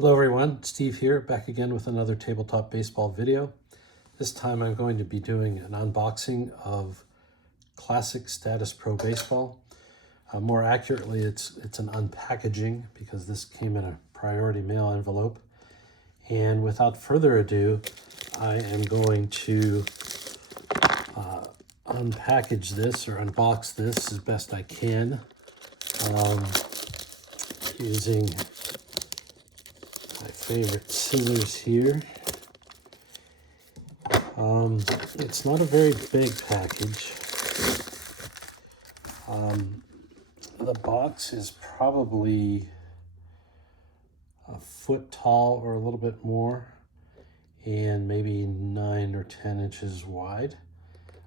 Hello everyone, Steve here, back again with another tabletop baseball video. This time I'm going to be doing an unboxing of Classic Statis Pro Baseball. More accurately, it's an unpackaging because this came in a priority mail envelope. And without further ado, I am going to unpackage this or unbox this as best I can using my favorite scissors here. It's not a very big package. The box is probably a foot tall or a little bit more, and maybe 9 or 10 inches wide.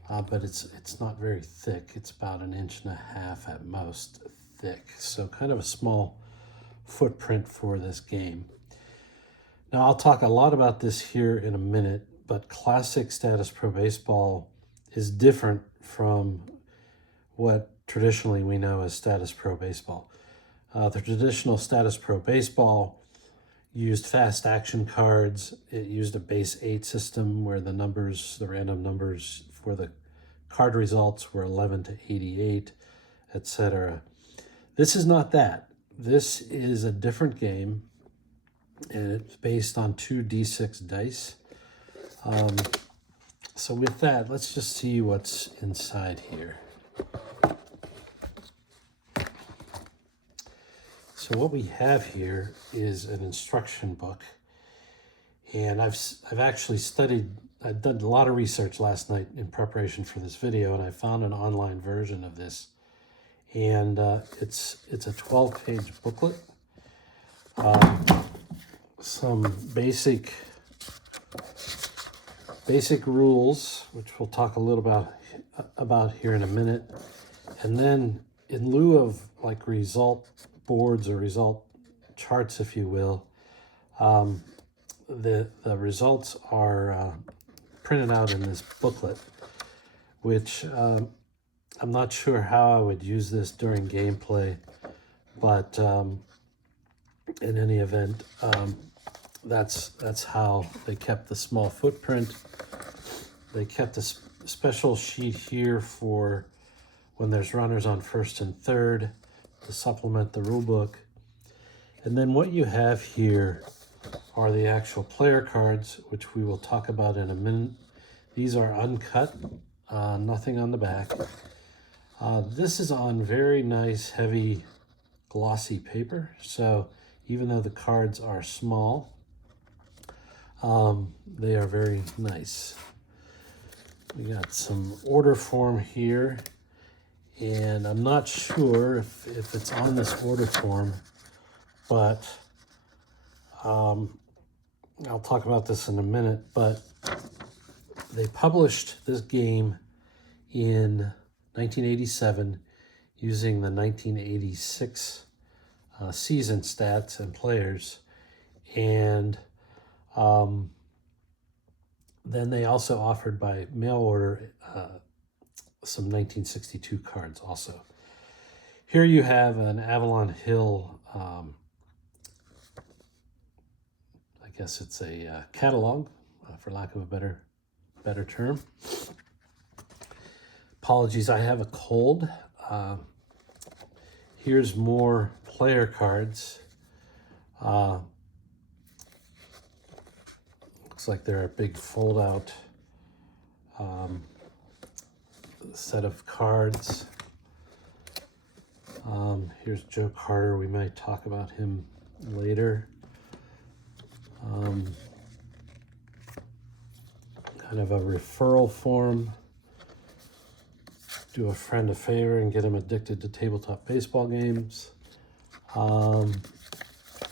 But it's not very thick. It's about 1.5 inches at most thick. So kind of a small footprint for this game. Now I'll talk a lot about this here in a minute, but Classic Statis Pro Baseball is different from what traditionally we know as Statis Pro Baseball. The traditional Statis Pro Baseball used fast action cards. It used a base 8 system where the numbers, the random numbers for the card results were 11 to 88, etc. This is not that. This is a different game, and it's based on 2 D6 dice. So with that, let's just see what's inside here. So what we have here is an instruction book, and I've actually I've done a lot of research last night in preparation for this video, and I found an online version of this, and it's a 12-page booklet. Some basic rules, which we'll talk a little about here in a minute, and then in lieu of like result boards or result charts, if you will, the results are printed out in this booklet, which I'm not sure how I would use this during gameplay, but in any event, that's how they kept the small footprint. They kept a special sheet here for when there's runners on first and third to supplement the rule book. And then what you have here are the actual player cards, which we will talk about in a minute. These are uncut, nothing on the back. This is on very nice, heavy, glossy paper. So even though the cards are small, they are very nice. We got some order form here, and I'm not sure if it's on this order form, but I'll talk about this in a minute. But they published this game in 1987 using the 1986 season stats and players, and then they also offered by mail order some 1962 cards also. Here you have an Avalon Hill, I guess it's a catalog, for lack of a better term. Apologies, I have a cold. Here's more player cards. Looks like they're a big fold-out set of cards. Here's Joe Carter. We might talk about him later. Kind of a referral form. Do a friend a favor and get him addicted to tabletop baseball games. And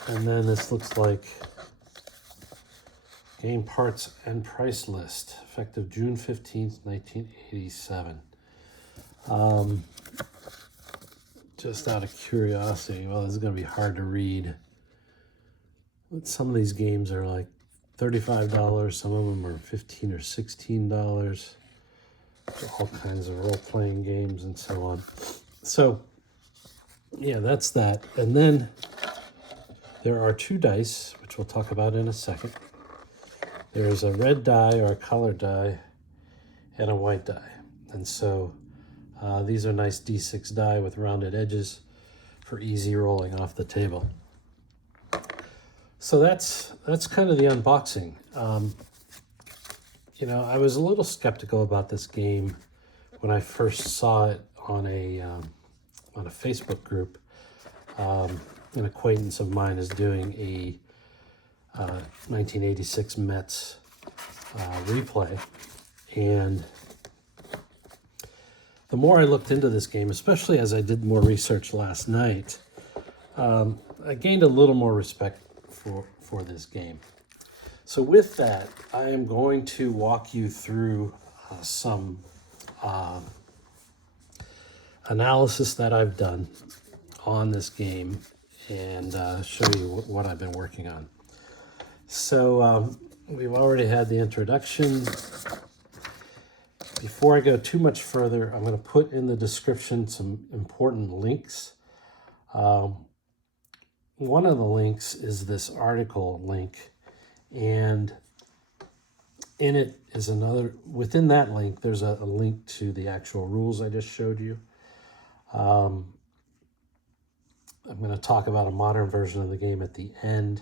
then this looks like game parts and price list, effective June 15th, 1987. Just out of curiosity, well, this is going to be hard to read. But some of these games are like $35, some of them are $15 or $16. All kinds of role-playing games and so on. So, yeah, that's that. And then There are 2 dice, which we'll talk about in a second. There's a red die or a colored die and a white die. And so these are nice D6 die with rounded edges for easy rolling off the table. So that's kind of the unboxing. You know, I was a little skeptical about this game when I first saw it on a Facebook group. An acquaintance of mine is doing a 1986 Mets replay, and the more I looked into this game, especially as I did more research last night, I gained a little more respect for this game. So with that, I am going to walk you through some analysis that I've done on this game and show you what I've been working on. So we've already had the introduction. Before I go too much further, I'm going to put in the description some important links. One of the links is this article link, and in it is another, within that link, there's a link to the actual rules I just showed you. I'm going to talk about a modern version of the game at the end,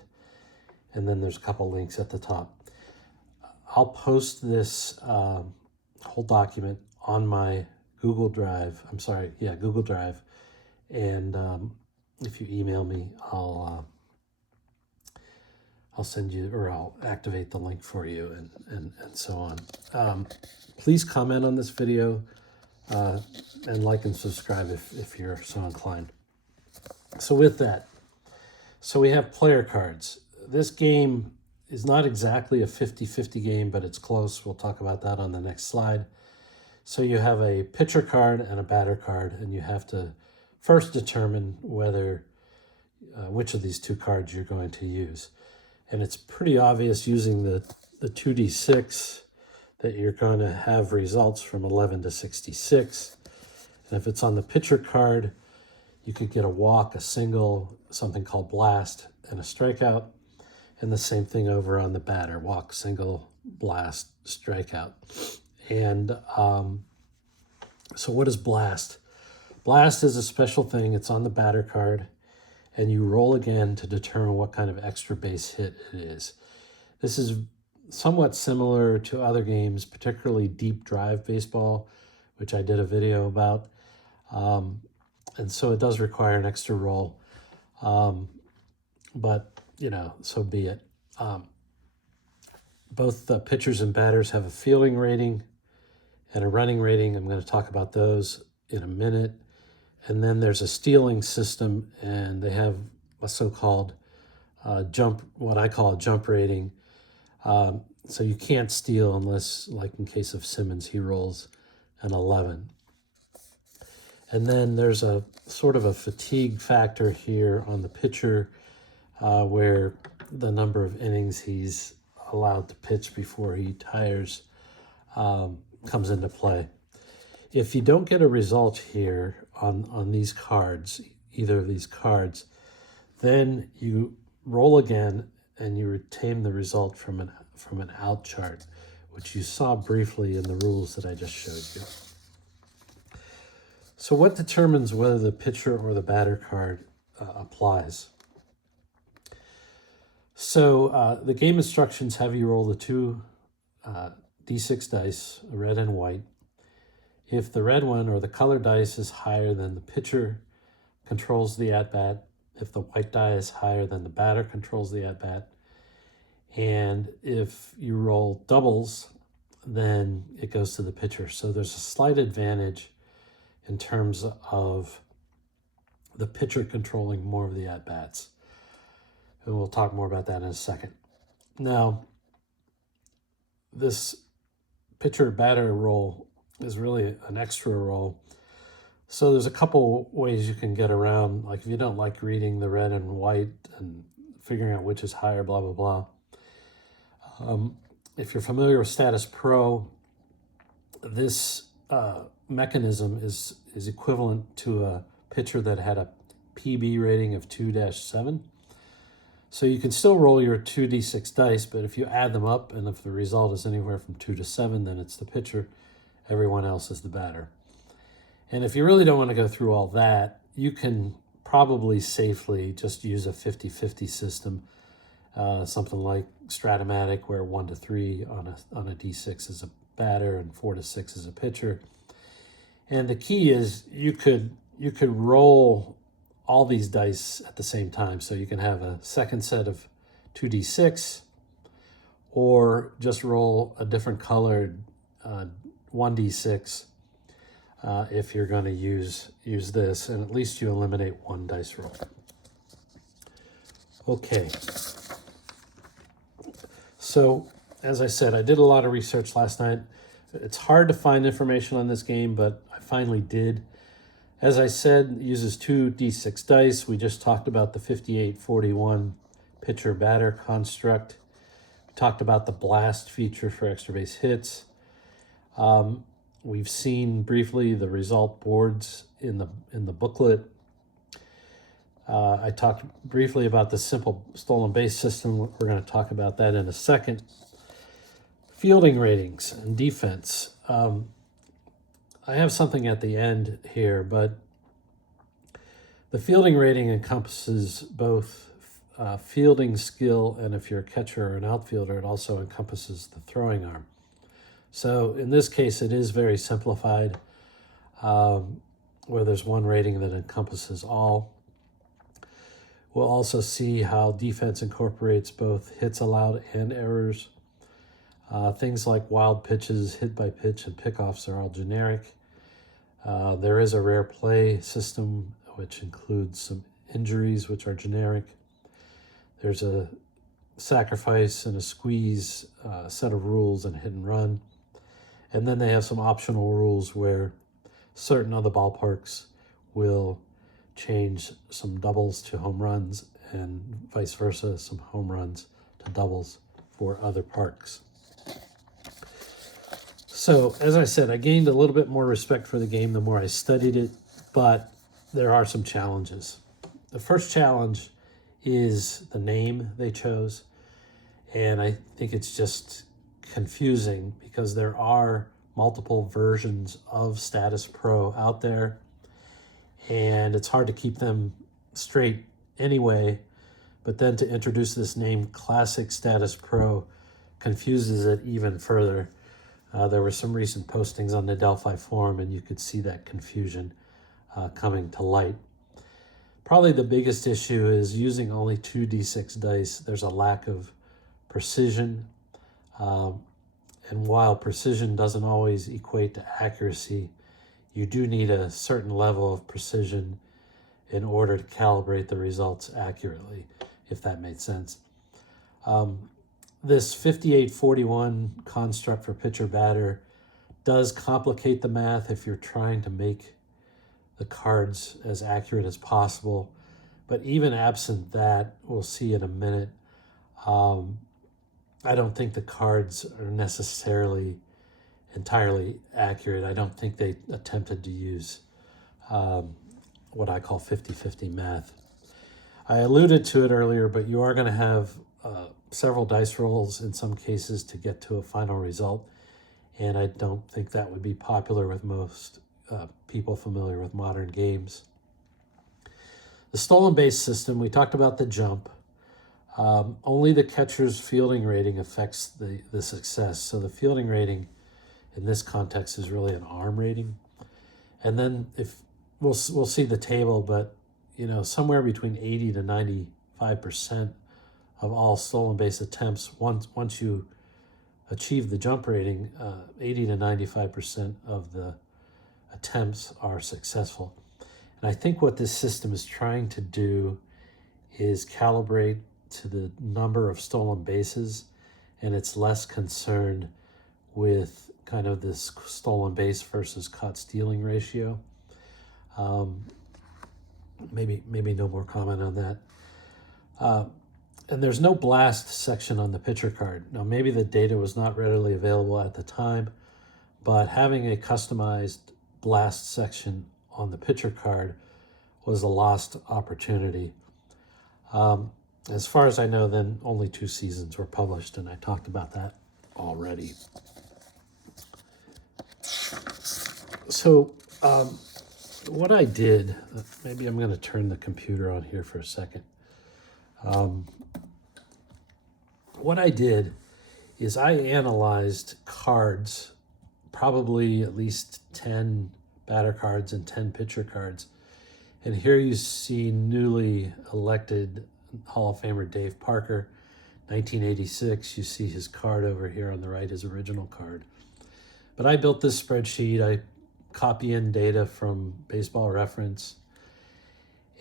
and then there's a couple links at the top. I'll post this whole document on my Google Drive. Google Drive. And if you email me, I'll send you, or I'll activate the link for you, and so on. Please comment on this video and like and subscribe if you're so inclined. So with that, so we have player cards. This game is not exactly a 50-50 game, but it's close. We'll talk about that on the next slide. So you have a pitcher card and a batter card, and you have to first determine whether which of these 2 cards you're going to use. And it's pretty obvious using the 2d6 that you're going to have results from 11 to 66. And if it's on the pitcher card, you could get a walk, a single, something called blast, and a strikeout. And the same thing over on the batter, walk, single, blast, strikeout. And so what is blast? Blast is a special thing. It's on the batter card, and you roll again to determine what kind of extra base hit it is. This is somewhat similar to other games, particularly deep drive baseball, which I did a video about. And so it does require an extra roll, but you know, so be it. Both the pitchers and batters have a fielding rating and a running rating. I'm going to talk about those in a minute. And then there's a stealing system, and they have a so-called what I call a jump rating. So you can't steal unless, like in case of Simmons, he rolls an 11. And then there's a sort of a fatigue factor here on the pitcher, where the number of innings he's allowed to pitch before he tires comes into play. If you don't get a result here on these cards, either of these cards, then you roll again and you retain the result from an out chart, which you saw briefly in the rules that I just showed you. So what determines whether the pitcher or the batter card applies? So the game instructions have you roll the 2 D6 dice, red and white. If the red one or the colored dice is higher than the pitcher, controls the at-bat. If the white die is higher than the batter, controls the at-bat. And if you roll doubles, then it goes to the pitcher. So there's a slight advantage in terms of the pitcher controlling more of the at-bats. And we'll talk more about that in a second. Now, this pitcher-batter roll is really an extra roll. So there's a couple ways you can get around. Like if you don't like reading the red and white and figuring out which is higher, blah, blah, blah. If you're familiar with Statis Pro, this mechanism is equivalent to a pitcher that had a PB rating of 2-7. So you can still roll your 2d6 dice, but if you add them up and if the result is anywhere from 2 to 7, then it's the pitcher. Everyone else is the batter. And if you really don't want to go through all that, you can probably safely just use a 50-50 system, something like stratomatic, where 1 to 3 on a d6 is a batter and 4 to 6 is a pitcher. And the key is you could roll all these dice at the same time. So you can have a second set of 2d6, or just roll a different colored 1d6 if you're going to use this, and at least you eliminate one dice roll. Okay. So, as I said, I did a lot of research last night. It's hard to find information on this game, but I finally did. As I said, it uses 2d6 dice. We just talked about the 58-41 pitcher-batter construct. We talked about the blast feature for extra base hits. We've seen briefly the result boards in the booklet. I talked briefly about the simple stolen base system. We're going to talk about that in a second. Fielding ratings and defense. I have something at the end here, but the fielding rating encompasses both fielding skill, and if you're a catcher or an outfielder, it also encompasses the throwing arm. So in this case, it is very simplified, where there's one rating that encompasses all. We'll also see how defense incorporates both hits allowed and errors. Things like wild pitches, hit by pitch, and pickoffs are all generic. There is a rare play system, which includes some injuries, which are generic. There's a sacrifice and a squeeze set of rules and hit and run. And then they have some optional rules where certain other ballparks will change some doubles to home runs and vice versa, some home runs to doubles for other parks. So, as I said, I gained a little bit more respect for the game the more I studied it, but there are some challenges. The first challenge is the name they chose, and I think it's just confusing because there are multiple versions of Statis Pro out there, and it's hard to keep them straight anyway, but then to introduce this name Classic Statis Pro confuses it even further. There were some recent postings on the Delphi forum, and you could see that confusion coming to light. Probably the biggest issue is using only 2d6 dice. There's a lack of precision, and while precision doesn't always equate to accuracy, you do need a certain level of precision in order to calibrate the results accurately, if that made sense. This 58-41 construct for pitcher-batter does complicate the math if you're trying to make the cards as accurate as possible. But even absent that, we'll see in a minute, I don't think the cards are necessarily entirely accurate. I don't think they attempted to use what I call 50-50 math. I alluded to it earlier, but you are going to have several dice rolls in some cases to get to a final result, and I don't think that would be popular with most people familiar with modern games. The stolen base system, we talked about the jump. Only the catcher's fielding rating affects the success. So the fielding rating in this context is really an arm rating. And then if we'll see the table, but somewhere between 80 to 95% of all stolen base attempts, once you achieve the jump rating, 80 to 95% of the attempts are successful. And I think what this system is trying to do is calibrate to the number of stolen bases, and it's less concerned with kind of this stolen base versus caught stealing ratio. Maybe no more comment on that. And there's no blast section on the pitcher card. Now, maybe the data was not readily available at the time, but having a customized blast section on the pitcher card was a lost opportunity. As far as I know, then only 2 seasons were published, and I talked about that already. So what I did, maybe I'm going to turn the computer on here for a second. What I did is I analyzed cards, probably at least 10 batter cards and 10 pitcher cards. And here you see newly elected Hall of Famer Dave Parker, 1986. You see his card over here on the right, his original card. But I built this spreadsheet. I copy in data from Baseball Reference,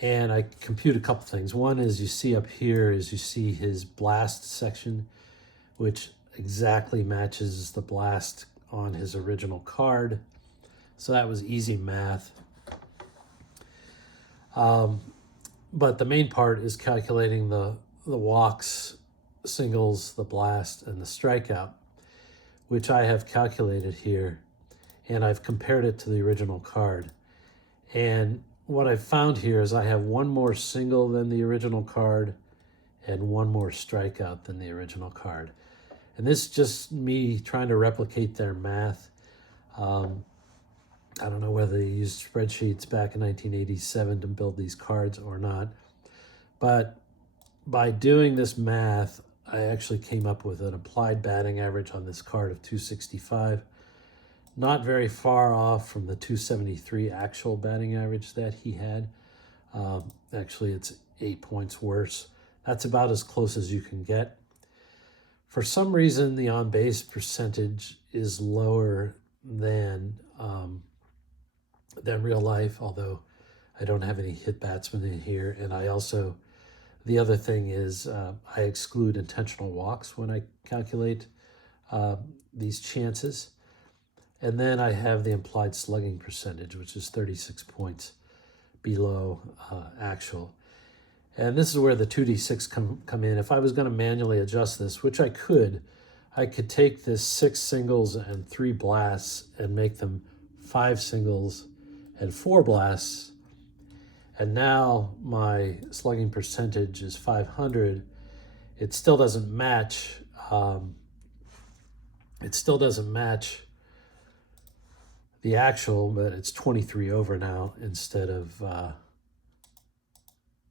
and I compute a couple things. One is you see up here is you see his blast section, which exactly matches the blast on his original card. So that was easy math. But the main part is calculating the walks, singles, the blast, and the strikeout, which I have calculated here, and I've compared it to the original card. And what I've found here is I have one more single than the original card and one more strikeout than the original card. And this is just me trying to replicate their math. I don't know whether they used spreadsheets back in 1987 to build these cards or not. But by doing this math, I actually came up with an applied batting average on this card of 265. Not very far off from the 273 actual batting average that he had. Actually, it's 8 points worse. That's about as close as you can get. For some reason, the on-base percentage is lower than real life, although I don't have any hit batsmen in here. And I also, the other thing is I exclude intentional walks when I calculate these chances. And then I have the implied slugging percentage, which is 36 points below actual. And this is where the 2d6 come in. If I was going to manually adjust this, which I could take this 6 singles and 3 blasts and make them 5 singles and 4 blasts. And now my slugging percentage is 500. It still doesn't match. The actual, but it's 23 over now instead of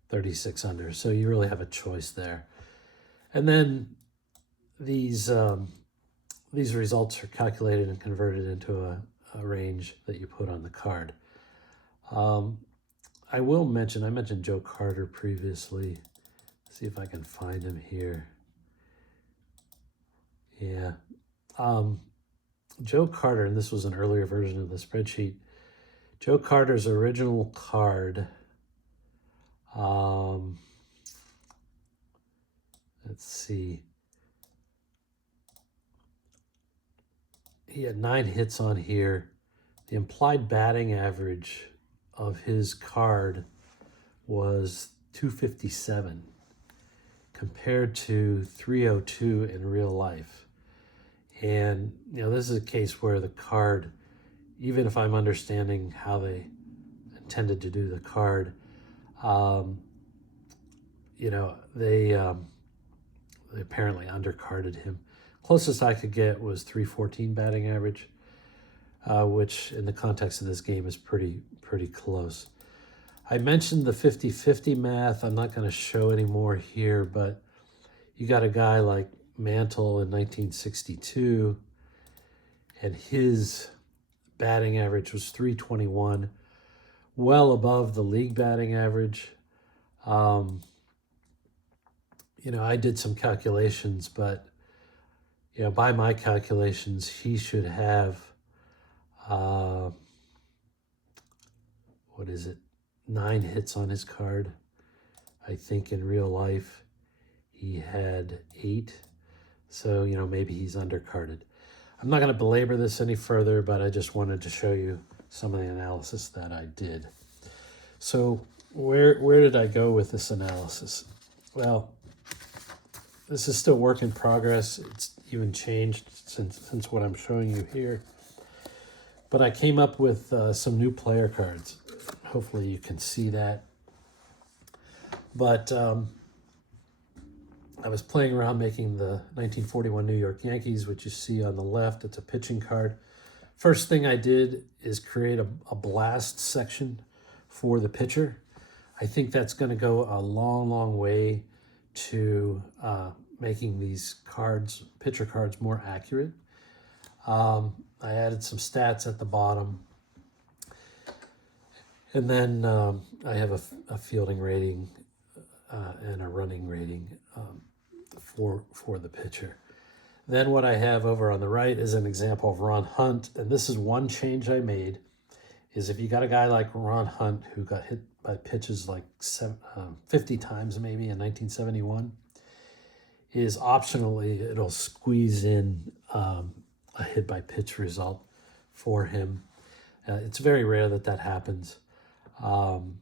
36 under. So you really have a choice there. And then these results are calculated and converted into a range that you put on the card. I will mention, I mentioned Joe Carter previously. Let's see if I can find him here. Yeah. Joe Carter, and this was an earlier version of the spreadsheet. Joe Carter's original card, let's see. He had 9 hits on here. The implied batting average of his card was 257 compared to 302 in real life. And, you know, this is a case where the card, even if I'm understanding how they intended to do the card, you know, they apparently undercarded him. Closest I could get was 314 batting average, which in the context of this game is pretty close. I mentioned the 50-50 math. I'm not going to show any more here, but you got a guy like Mantle in 1962, and his batting average was 321, well above the league batting average. You know, I did some calculations, but you know, by my calculations, he should have, 9 hits on his card. I think in real life, he had 8. So, you know, maybe he's undercarded. I'm not going to belabor this any further, but I just wanted to show you some of the analysis that I did. So where did I go with this analysis? Well, this is still work in progress. It's even changed since what I'm showing you here. But I came up with some new player cards. Hopefully you can see that. But I was playing around making the 1941 New York Yankees, which you see on the left. It's a pitching card. First thing I did is create a blast section for the pitcher. I think that's going to go a long, long way to making these cards, pitcher cards, more accurate. I added some stats at the bottom. And then I have a fielding rating and a running rating for the pitcher. Then what I have over on the right is an example of Ron Hunt. And this is one change I made, is if you got a guy like Ron Hunt who got hit by pitches like 50 times maybe in 1971, is optionally it'll squeeze in a hit by pitch result for him. It's very rare that happens. And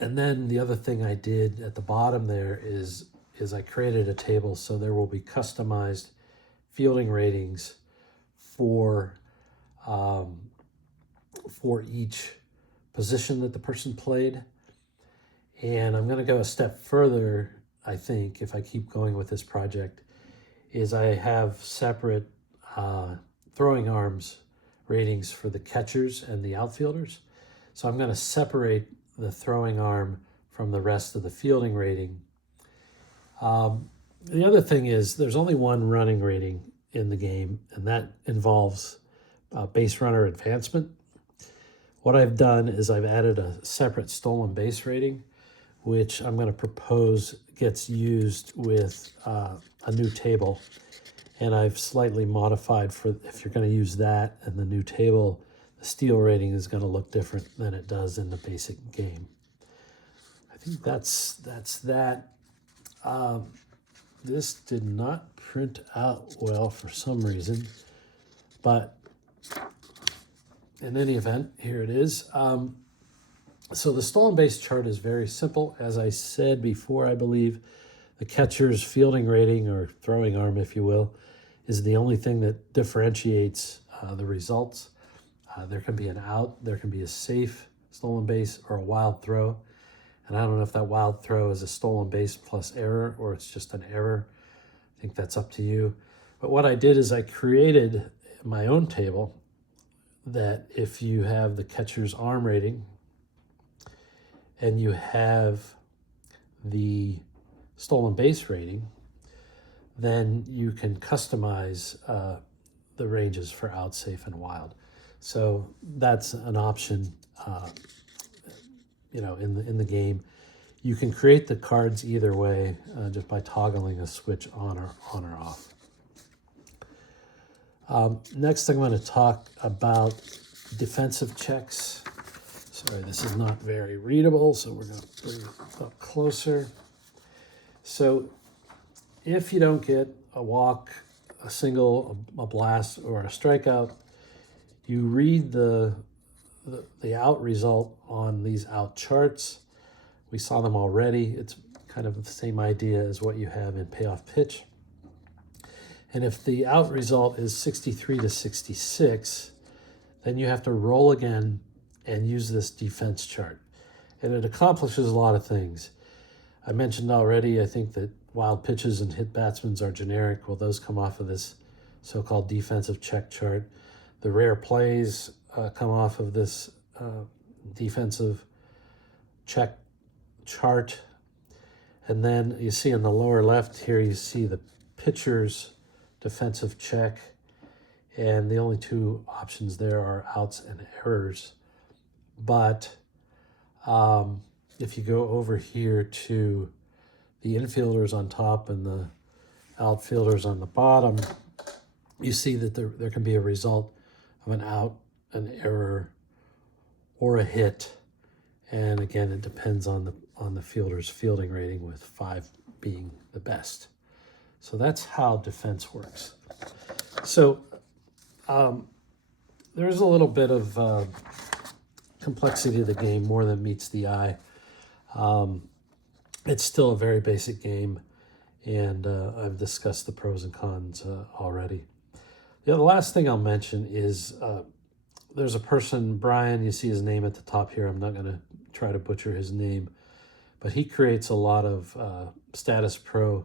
then the other thing I did at the bottom there is I created a table, so there will be customized fielding ratings for each position that the person played. And I'm going to go a step further, I think, if I keep going with this project, is I have separate throwing arms ratings for the catchers and the outfielders. So I'm going to separate the throwing arm from the rest of the fielding rating. The other thing is there's only one running rating in the game, and that involves base runner advancement. What I've done is I've added a separate stolen base rating, which I'm going to propose gets used with a new table. And I've slightly modified for if you're going to use that and the new table, the steal rating is going to look different than it does in the basic game. I think that's that. This did not print out well for some reason, but in any event, here it is. So the stolen base chart is very simple. As I said before, I believe the catcher's fielding rating, or throwing arm, if you will, is the only thing that differentiates the results. There can be an out, there can be a safe stolen base, or a wild throw. And I don't know if that wild throw is a stolen base plus error, or it's just an error. I think that's up to you. But what I did is I created my own table that if you have the catcher's arm rating and you have the stolen base rating, then you can customize the ranges for out, safe, and wild. So that's an option, in the game. You can create the cards either way, just by toggling a switch on or off. Next, I'm going to talk about defensive checks. Sorry, this is not very readable, so we're going to bring it up closer. So if you don't get a walk, a single, a blast, or a strikeout, you read the out result on these out charts. We saw them already. It's kind of the same idea as what you have in payoff pitch. And if the out result is 63 to 66, then you have to roll again and use this defense chart. And it accomplishes a lot of things. I mentioned already, I think that wild pitches and hit batsmen are generic. Well, those come off of this so-called defensive check chart. The rare plays come off of this defensive check chart. And then you see in the lower left here, you see the pitcher's defensive check. And the only two options there are outs and errors. But if you go over here to the infielders on top and the outfielders on the bottom, you see that there can be a result of an out, an error, or a hit. And again, it depends on the fielder's fielding rating, with 5 being the best. So that's how defense works. So there's a little bit of complexity to the game, more than meets the eye. It's still a very basic game, and I've discussed the pros and cons already. The last thing I'll mention is there's a person, Brian, you see his name at the top here. I'm not going to try to butcher his name, but he creates a lot of Statis Pro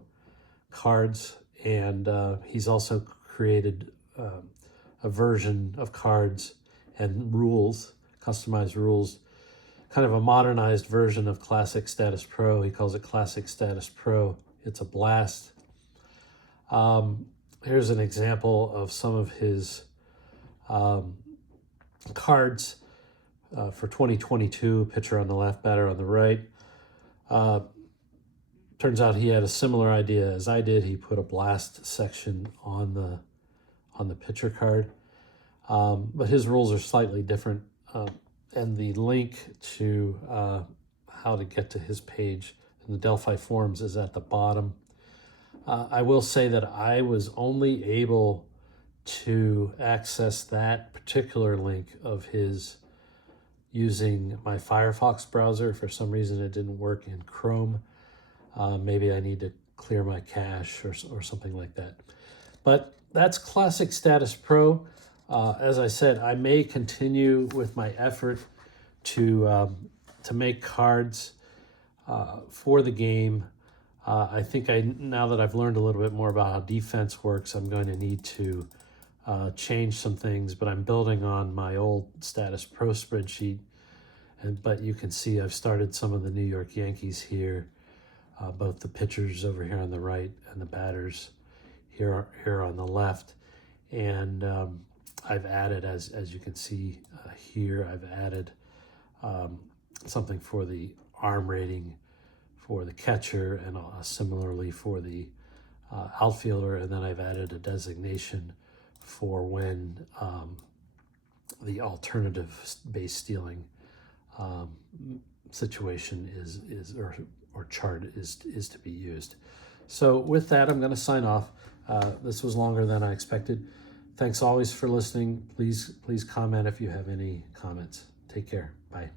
cards, and he's also created a version of cards and rules, customized rules, kind of a modernized version of Classic Statis Pro. He calls it Classic Statis Pro. It's a blast. Here's an example of some of his cards for 2022, pitcher on the left, batter on the right. Turns out he had a similar idea as I did. He put a blast section on the pitcher card, but his rules are slightly different. And the link to how to get to his page in the Delphi forums is at the bottom. I will say that I was only able to access that particular link of his using my Firefox browser. For some reason it didn't work in Chrome. Maybe I need to clear my cache or something like that. But that's Classic Statis Pro. As I said, I may continue with my effort to make cards for the game. I think now that I've learned a little bit more about how defense works, I'm going to need to change some things, but I'm building on my old Statis Pro spreadsheet. But you can see I've started some of the New York Yankees here, both the pitchers over here on the right and the batters here on the left. And I've added, as you can see here, I've added something for the arm rating for the catcher, and similarly for the outfielder. And then I've added a designation for when the alternative base stealing situation or chart is to be used. So with that, I'm going to sign off. This was longer than I expected. Thanks always for listening. Please comment if you have any comments. Take care. Bye.